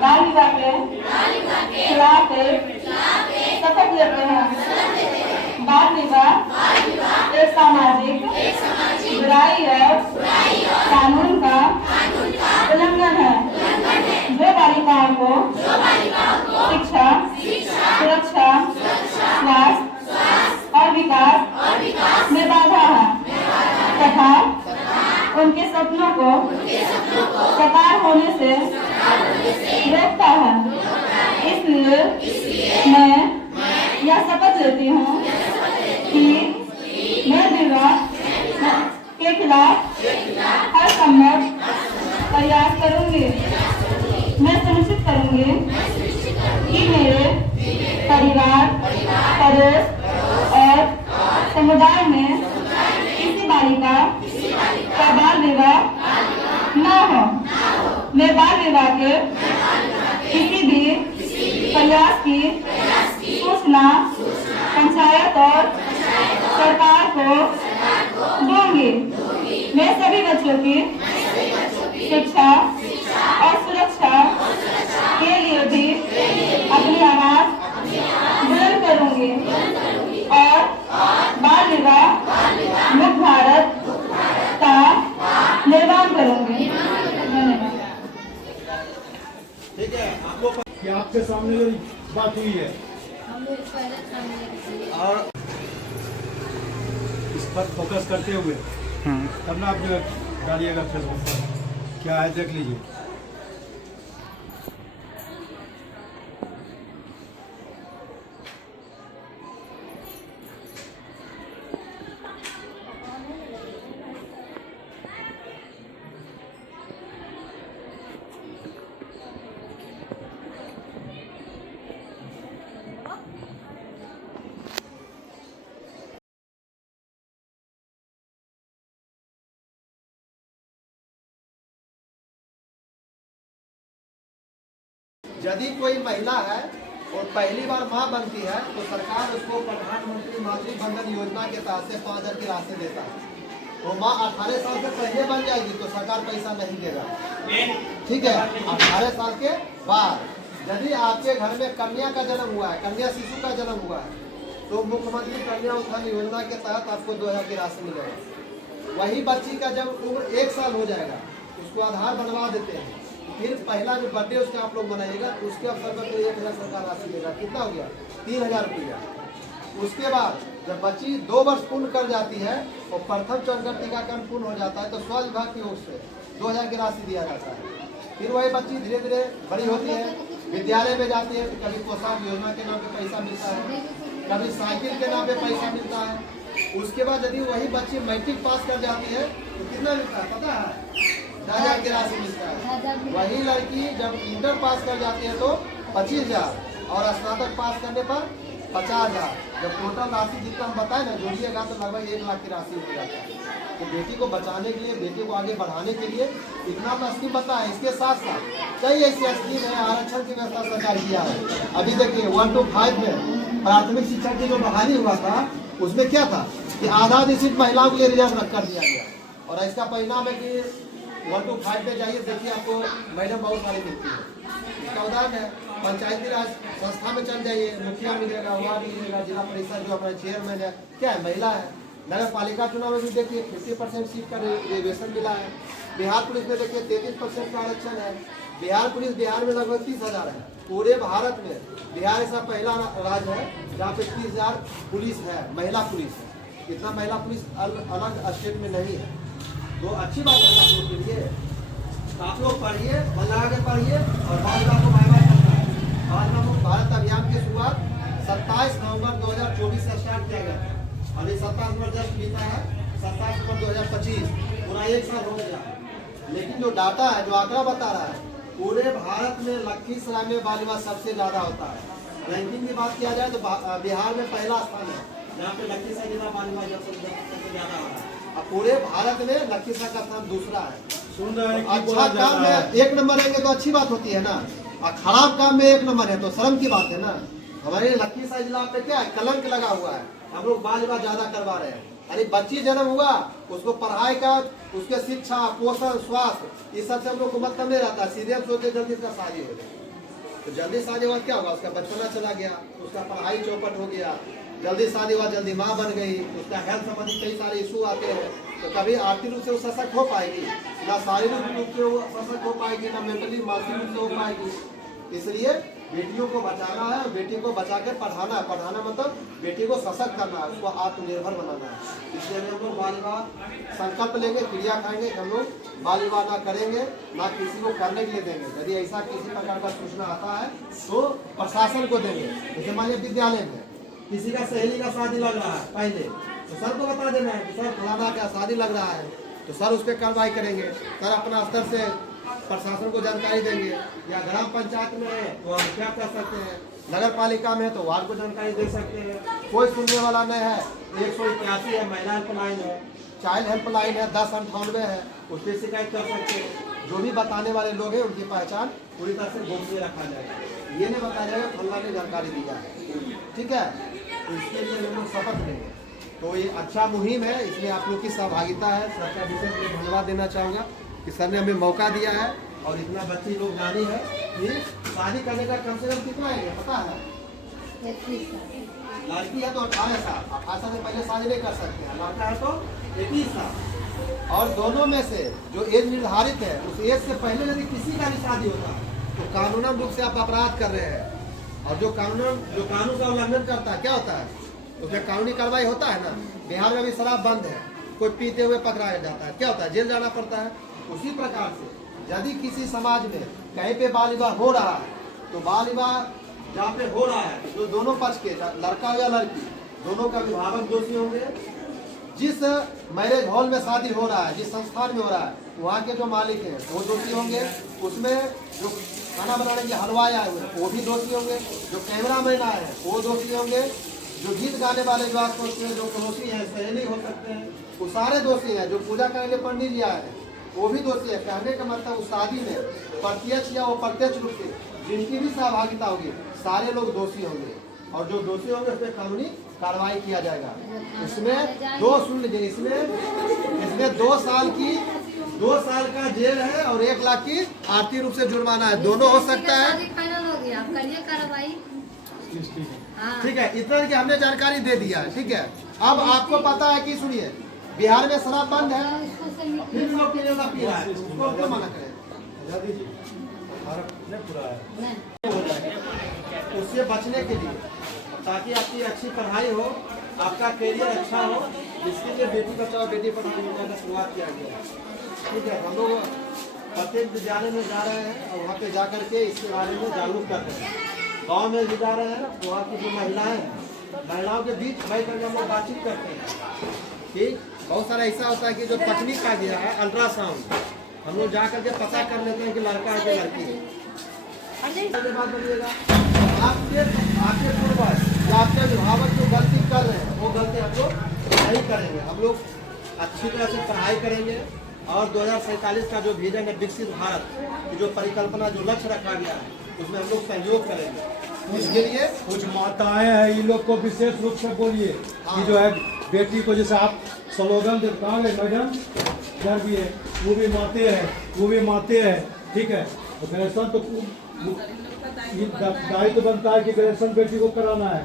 बाल विवाह के खिलाफ शपथ लेते हैं। बाल विवाह एक सामाजिक बुराई और कानून का उल्लंघन है, जो बालिकाओं को शिक्षा, सुरक्षा, स्वास्थ्य और विकास में बाधा है तथा उनके सपनों को साकार होने से रोकता है। इसलिए मैं यह शपथ लेती हूँ कि मैं विवाह के खिलाफ हर संभव प्रयास करूंगी। मैं सुनिश्चित करूंगी कि मेरे परिवार, पड़ोस और समुदाय में किसी बालिका का बाल विवाह न हो। मैं बाल विवाह के किसी भी प्रयास की सूचना पंचायत और सरकार को दूंगी। मैं सभी बच्चों की शिक्षा और सुरक्षा के लिए भी अपनी आवाज बुलंद करूंगी और बाल विवाह मुक्त भारत का निर्माण करूंगी। धन्यवाद। ठीक है, आप लोग कि आपके सामने जो बात हुई है और इस पर फोकस करते हुए तब ना आप डालिएगा फेसबुक पर, क्या है देख लीजिए। यदि कोई महिला है और पहली बार मां बनती है तो सरकार उसको प्रधानमंत्री मातृ बंधन योजना के तहत से 5,000 की राशि देता है। तो मां 18 साल से पहले बन जाएगी तो सरकार पैसा नहीं देगा। ठीक है, 18 साल के बाद यदि आपके घर में कन्या का जन्म हुआ है, कन्या शिशु का जन्म हुआ है, तो मुख्यमंत्री कन्या उत्थान योजना के तहत आपको 2,000 की राशि मिलेगा। वही बच्ची का जब उम्र 1 साल हो जाएगा उसको आधार बनवा देते हैं, फिर पहला जो बर्थडे उसका आप लोग बनाइएगा उसके अवसर पर तो 1,000 सरकार राशि देगा। कितना हो गया? 3,000 रुपया। उसके बाद जब बच्ची 2 वर्ष पूर्ण कर जाती है और प्रथम चरण का टीकाकरण पूर्ण हो जाता है तो स्वास्थ्य विभाग की ओर से 2,000 की राशि दिया जाता है। फिर वही बच्ची धीरे धीरे बड़ी होती है, विद्यालय में जाती है तो कभी पोशाक योजना के नाम पे पैसा मिलता है, कभी साइकिल के नाम पे पैसा मिलता है। उसके बाद यदि वही बच्ची मैट्रिक पास कर जाती है तो कितना मिलता है पता है? 10,000 की राशि मिलता है। वही लड़की जब इंटर पास कर जाती है तो 25,000 और स्नातक पास करने पर 50,000। जब टोटल राशि जितना हम बताए ना जोड़िएगा तो लगभग 1 लाख की राशि हो जाता है। तो बेटी को बचाने के लिए, बेटी को आगे बढ़ाने के लिए इतना तो स्कीम पता है। इसके साथ साथ कई ऐसी स्कीम है, आरक्षण की व्यवस्था सरकार किया है। अभी देखिए 1 to 5 में प्राथमिक शिक्षा की जो बहाली हुआ था उसमें क्या था कि आधा निश्चित महिलाओं के लिए रिजर्व कर दिया गया और इसका परिणाम है कि 1 to 5 पे जाइए, देखिए आपको मैडम बहुत सारी मिलती है। इसका उदाहरण है पंचायती राज संस्था में चल जाइए, मुखिया मिलेगा, वार्ड मिलेगा, जिला परिषद जो हमारे चेयरमैन है क्या है महिला है। नगर पालिका चुनाव में भी देखिए 50% सीट का रिजर्वेशन मिला है। बिहार पुलिस में देखिए 33% का आरक्षण है। बिहार पुलिस बिहार में लगभग 30,000 है। पूरे भारत में बिहार ऐसा पहला राज्य है जहाँ पे 30,000 पुलिस है, महिला पुलिस है। इतना महिला पुलिस अलग स्टेट में नहीं है। तो अच्छी बात है आप लोग के लिए। आप लोग पढ़िए, मन लगा के पढ़िए और बाल विवाह को बाय-बाय करना है। बाल विवाह मुक्त भारत अभियान की शुरुआत 27 नवंबर 2024 से स्टार्ट किया गया था। अभी 27 नवंबर जस्ट बीता है, 27 नवंबर 2025 पूरा 1 साल हो गया। लेकिन जो डाटा है, जो आंकड़ा बता रहा है, पूरे भारत में लखीसराय में बाल विवाह सबसे ज्यादा होता है। रैंकिंग की बात किया जाए तो बिहार में पहला स्थान है जहाँ पे लखीसराय जिला बाल विवाह सबसे ज्यादा हो रहा है। अब पूरे भारत में लखीसराय का स्थान दूसरा है। सुन रहे हैं अच्छा काम है 1 नंबर रहेंगे तो अच्छी बात होती है ना, और खराब काम में 1 नंबर है तो शर्म की बात है ना। हमारे लखीसराय जिला पे क्या है, कलंक लगा हुआ है। हम लोग बाल विवाह ज्यादा करवा रहे हैं। अरे बच्ची जन्म हुआ, उसको पढ़ाई का, उसके शिक्षा, पोषण, स्वास्थ्य, इस सब से हम लोग को मतलब नहीं रहता। सीधे हम सोचते जल्दी इसका शादी हो जाए। तो जल्दी शादी हुआ क्या होगा, उसका बचपना चला गया, उसका पढ़ाई चौपट हो गया, जल्दी शादी हुआ जल्दी माँ बन गई, उसका हेल्थ संबंधी कई सारे इशू आते हैं, तो कभी आर्थिक रूप से वो सशक्त हो पाएगी ना, शारीरिक रूप से वो सशक्त हो पाएगी ना, मेंटली मानसिक रूप से हो पाएगी। इसलिए बेटियों को बचाना है, बेटी को बचा के पढ़ाना है। पढ़ाना मतलब बेटी को सशक्त करना है, उसको आत्मनिर्भर बनाना है। इसलिए हम लोग बाल विवाह संकल्प लेंगे, क्रिया खाएंगे, हम लोग बाल विवाह ना करेंगे, ना किसी को करने के लिए देंगे। यदि ऐसा किसी प्रकार का सूचना आता है तो प्रशासन को देंगे। जैसे मान लीजिए विद्यालय में किसी का सहेली का शादी लग रहा है पहले, तो सर को बता देना है कि सर फलाना का शादी लग रहा है, तो सर उस पर कार्रवाई करेंगे। सर अपना स्तर से प्रशासन को जानकारी देंगे, या ग्राम पंचायत में है तो हम क्या कर सकते हैं, नगर पालिका में है तो वार्ड को जानकारी दे सकते हैं। कोई सुनने वाला नहीं है, 181 है, महिला हेल्पलाइन है, चाइल्ड हेल्पलाइन है, 1098 है, उस पर शिकायत कर सकते हैं। जो भी बताने वाले लोग हैं उनकी पहचान पूरी तरह से गोपनीय रखा जाएगा, ये नहीं बताया जाएगा फल्ला ने जानकारी दिया है, ठीक है। तो इसके लिए हम लोग शपथ लेंगे। तो ये अच्छा मुहिम है, इसमें आप लोग की सहभागिता है। सर का विशेष में धन्यवाद देना चाहूँगा कि सर ने हमें मौका दिया है, और इतना बच्ची लोग जानी है कि शादी करने का कम से कम कितना है पता है? लड़की है तो 18 साल, 18 साल से पहले शादी नहीं कर सकते हैं, लड़का है तो 21 साल। और दोनों में से जो एज निर्धारित है उस एज से पहले यदि किसी का भी शादी होता है तो कानूनन रूप से आप अपराध कर रहे हैं, और जो कानून का उल्लंघन करता है क्या होता है, उसमें कानूनी कार्रवाई होता है ना। बिहार में भी शराब बंद है, कोई पीते हुए पकड़ाया जाता है, क्या होता है, जेल जाना पड़ता है। उसी प्रकार से यदि किसी समाज में कहीं पे बाल विवाह हो रहा है, तो बाल विवाह जहाँ पे हो रहा है तो दोनों पक्ष के, लड़का या लड़की, दोनों का अभिभावक दोषी होंगे। जिस मैरिज हॉल में शादी हो रहा है, जिस संस्थान में हो रहा है, वहाँ के जो मालिक हैं वो दोषी होंगे। उसमें जो खाना बनाने के हलवाई आए हुए हैं वो भी दोषी होंगे, जो कैमरा मैन आए हैं वो दोषी होंगे, जो गीत गाने वाले जो आस पड़ोस में जो पड़ोसी हैं, सहेली हो सकते हैं, वो सारे दोषी हैं। जो पूजा करने पंडित जी आए हैं वो भी दोषी है। कहने का मतलब उस शादी में प्रत्यक्ष या अप्रत्यक्ष रूप से जिनकी भी सहभागिता होगी सारे लोग दोषी होंगे, और जो दोषी होंगे उस पर कानूनी कार्रवाई किया जाएगा। इसमें सुन लीजिए, इसमें 2 साल का जेल है और 1 लाख की आर्थिक रूप से जुर्माना है, दोनों हो सकता है। ठीक है, इतना कि हमने जानकारी दे दिया है, ठीक है। अब आपको पता है कि सुनिए, बिहार में शराब बंद है, फिर भी लोग पीने वाला पी रहा है, उसको क्यों मना करें? उससे बचने के लिए, ताकि आपकी अच्छी पढ़ाई हो, आपका करियर अच्छा हो, इसके लिए बेटी बचाओ बेटी पढ़ाओ योजना का शुरुआत किया गया है, ठीक है। हम लोग प्रत्येक विद्यालय में जा रहे हैं और वहाँ पे जा करके इसके बारे में जागरूक कर रहे हैं। गाँव में भी जा रहे हैं, वहाँ की जो महिलाओं के बीच बैठ कर हम लोग बातचीत करते हैं। ठीक, बहुत सारा ऐसा होता है कि जो तकनीक आ गया है अल्ट्रासाउंड, हम लोग जा करके पता कर लेते हैं कि लड़का है कि लड़की है। बात बोलिएगा, आपके पूर्वज या आपके अभिभावक जो गलती कर रहे हैं वो गलती हम लोग नहीं करेंगे। हम लोग अच्छी तरह से पढ़ाई करेंगे, और 2047 का जो विजन है विकसित भारत की जो परिकल्पना, जो लक्ष्य रखा गया है, उसमें हम लोग सहयोग करेंगे। इसके लिए कुछ माताएं हैं, इन लोग को विशेष रूप से बोलिए कि जो है बेटी को, जैसे आप स्लोगन देता है मैडम, घर भी है, वो भी माते हैं, ठीक है। तो ग्रेजुएशन तो दायित्व बनता है कि ग्रेजुएशन बेटी को कराना है।